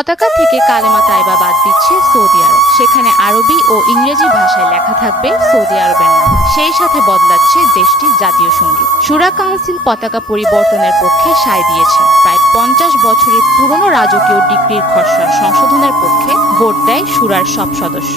পতাকা থেকে কালেমা তাইবা বাদ দিচ্ছে সৌদি আরব। সেখানে আরবি ও ইংরেজি ভাষায় লেখা থাকবে সৌদি আরবের নাম। সেই সাথে বদলাচ্ছে দেশটির জাতীয় সঙ্গীত। শুরা কাউন্সিল পতাকা পরিবর্তনের পক্ষে সায় দিয়েছে। প্রায় 50 বছরের পুরনো রাজকীয় ডিক্রির খসড়া সংশোধনের পক্ষে ভোট দেয় শুরার সব সদস্য।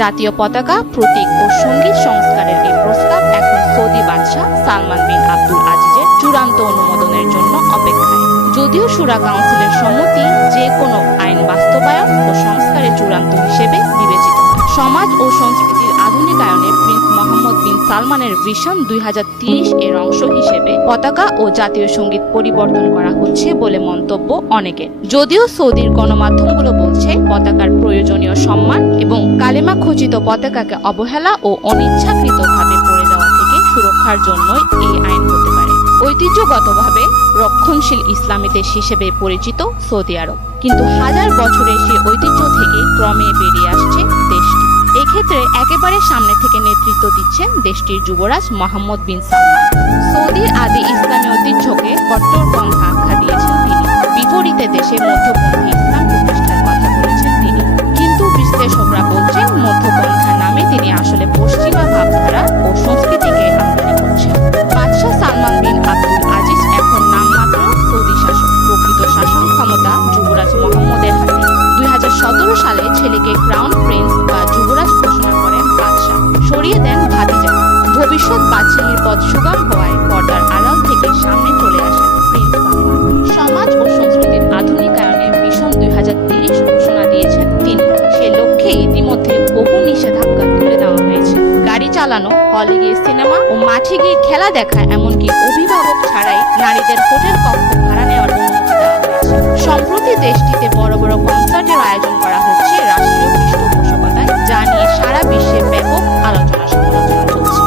জাতীয় পতাকা, প্রতীক ও সঙ্গীত সংস্কারের এই প্রস্তাব এখন সৌদি বাদশাহ সালমান বিন আব্দুল আজিজের চূড়ান্ত অনুমোদনের জন্য অপেক্ষায়। যদিও শুরা কাউন্সিলের সম্মতি যে কোনো আইন বাস্তবায়ন ও সংস্কারের চূড়ান্ত হিসেবে বিবেচিত। সমাজ ও সংস্কৃতির আধুনিকায়নে প্রিন্স মোহাম্মদ বিন সালমানের ভিশন 2030 এর অংশ হিসেবে পতাকা ও জাতীয় সঙ্গীত পরিবর্তন করা হচ্ছে বলে মন্তব্য অনেকের। যদিও সৌদির গণমাধ্যমগুলো বলছে পতাকার প্রয়োজনীয় সম্মান এবং কালেমা খচিত পতাকাকে অবহেলা ও অনিচ্ছাকৃতভাবে পড়ে যাওয়া থেকে সুরক্ষার জন্যই এই আইন হতে পারে। ঐতিহ্যগতভাবে রক্ষণশীল ইসলামী দেশ হিসেবে পরিচিত সৌদি আরব, কিন্তু হাজার বছরের সেই ঐতিহ্য থেকে ক্রমে বেরিয়ে আসছে দেশটি। এক্ষেত্রে একেবারে সামনে থেকে নেতৃত্ব দিচ্ছেন দেশটির যুবরাজ মোহাম্মদ বিন সালমান। সৌদির আদি ইসলামী ঐতিহ্যকে কট্টরপন্থা আখ্যা দিয়েছেন তিনি। বিপরীতে দেশে মধ্যপন্থী ইসলাম প্রতিষ্ঠার কথা বলেছেন তিনি। কিন্তু বিশ্লেষকরা বলছেন মধ্যপন্থা নামে তিনি আসলে পশ্চিমা ভাবধারা ও সংস্কৃতিকে আমদানি করছেন। বাদশাহ সালমান বিন আব্দুল আজিজ এখন নামমাত্র সৌদি শাসক। প্রকৃত শাসন ক্ষমতা যুবরাজ মোহাম্মদের হাতে। 2017 সালে ছেলেকে ক্রাউন প্রিন্স বা যুবরাজ ঘোষণা করেন বাদশাহ, সরিয়ে দেন ভাতিজা। ভবিষ্যৎ বাদশাহীর পদ সুগম হওয়ায় পর্দার আড়াল থেকে সামনে চলে আসেন প্রিন্স সালমান। সমাজ ও সংস্কৃতির আধুনিকায়নের মিশন 2030 ঘোষণা দিয়েছেন তিনি। সে লক্ষ্যে ইতিমধ্যে বহু নিষেধাজ্ঞা তুলে দেওয়া হয়েছে। গাড়ি চালানো, হলে গিয়ে সিনেমা ও মাঠে গিয়ে খেলা দেখা, এমনকি অভিভাবক ছাড়াই নারীদের হোটেল কক্ষ ভাড়া নেওয়ার অনুমতি দেওয়া হয়েছে। সম্প্রতি দেশটিতে বড় বড় কনসার্টের আয়োজন করা হচ্ছে রাষ্ট্রীয় পৃষ্ঠপোষকতায়, যা নিয়ে সারা বিশ্বে ব্যাপক আলোচনা সমালোচনা চলছে।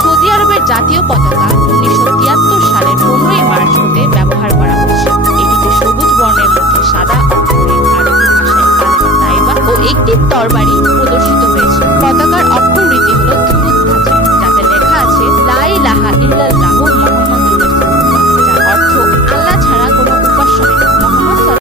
সৌদি আরবের জাতীয় পতাকা 1973 সালের 15 মার্চ হতে ব্যবহার করা হচ্ছে। এটিতে সবুজ বর্ণের মধ্যে সাদা অক্ষরে আরবি ভাষায় কালেমা তাইবা ও একটি তরবারি